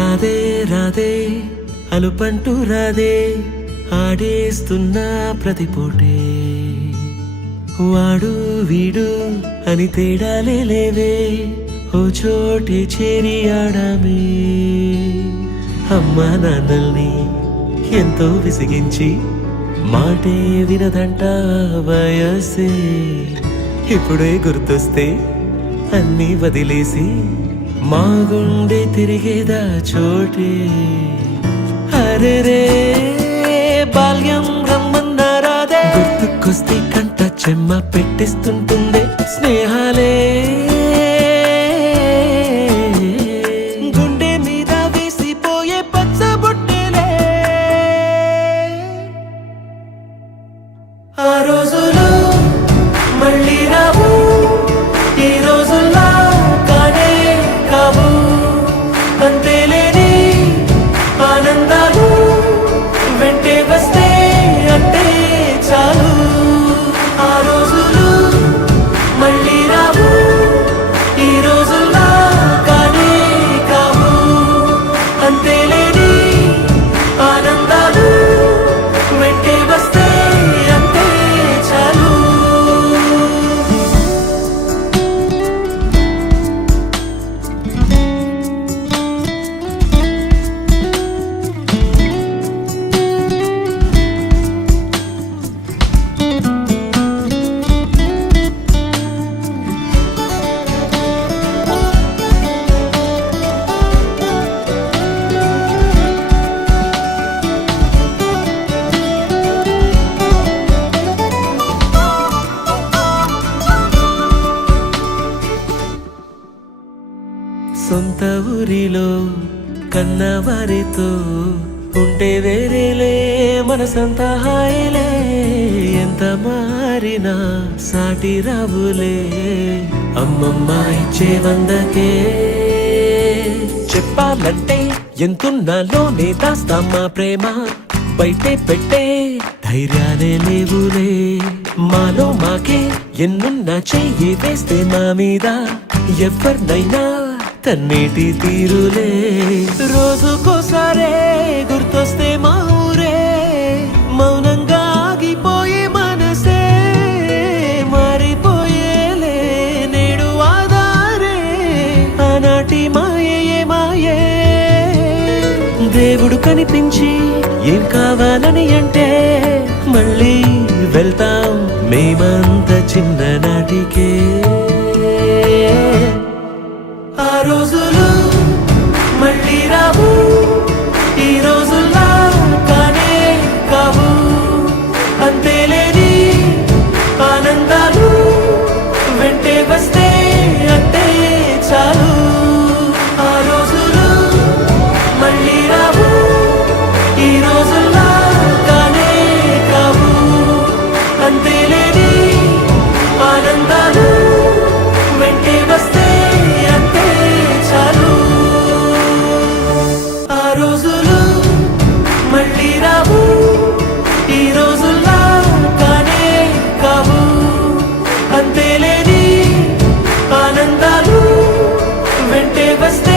రాదే రాదే అలుపంటూ రాదే ఆడేస్తున్నా ప్రతి పూటే వాడు వీడు అని తేడాలే లేవే ఓ చోటే చేరి ఆడామే అమ్మా నాన్నల్ని ఎంతో విసిగించి మాటే వినదంట వయసే ఇప్పుడే గుర్తొస్తే అన్నీ వదిలేసి మా గుండె తిరిగేదా చోటే అరే రే బాల్యం రమ్మన్నారాదే గుర్తుకొస్తే కంట చెమ్మ పెట్టిస్తుంటుందే స్నేహాలే గుండె మీద వేసిపోయే పచ్చబొట్టెలే ఆ రోజులు మళ్ళీ రావు ఈ రోజుల్లా కానే కావు అంతేలేని ఆనందాలు వెంటే వస్తే అంటే చాలు ఆ రోజులు మళ్ళీ రావు ఈ రోజుల్లా కానే కావు అంతేలేని ఆనందాలు వెంటే వస్తే అంటే చాలు సొంత ఊరిలో కన్నవారితో ఉంటే వేరేలే మనసంతా హాయిలే ఎంత మారినా సాటి రావులే అమ్మమ్మ ఇచ్చే వందకే చెప్పాలంటే ఎంతున్నాలోనే దాస్తామా ప్రేమ బయటే పెట్టే ధైర్యాలే లేవులే మాలో మాకే ఎన్నున్నా చెయ్యి వేస్తే మా మీద ఎవరినైనా తన్నేటి తీరులే రోజుకోసారే గుర్తొస్తే మా ఊరే మౌనంగా ఆగిపోయే మనసే మారిపోయేలే నేడు ఆధారే ఆనాటి మాయే మాయే దేవుడు కనిపించి ఏం కావాలని అంటే మళ్ళీ వెళ్తాం మేమంత చిన్ననాటికే ఆ రోజులు మళ్ళీ రావు ఈ రోజుల్లా కానే కావు అంతేలేని ఆనందాలు వెంటే వస్తే అంటే చాలు ఆ రోజులు మళ్ళీ రావు ఈ రోజుల్లా కానే కావు అంతేలేని ఆనందాలు వెంటే వస్తే రోజులు మళ్ళీ రావు ఈ రోజుల్లా కానే కావు అంతేలేని ఆనందాలు వెంటే వస్తే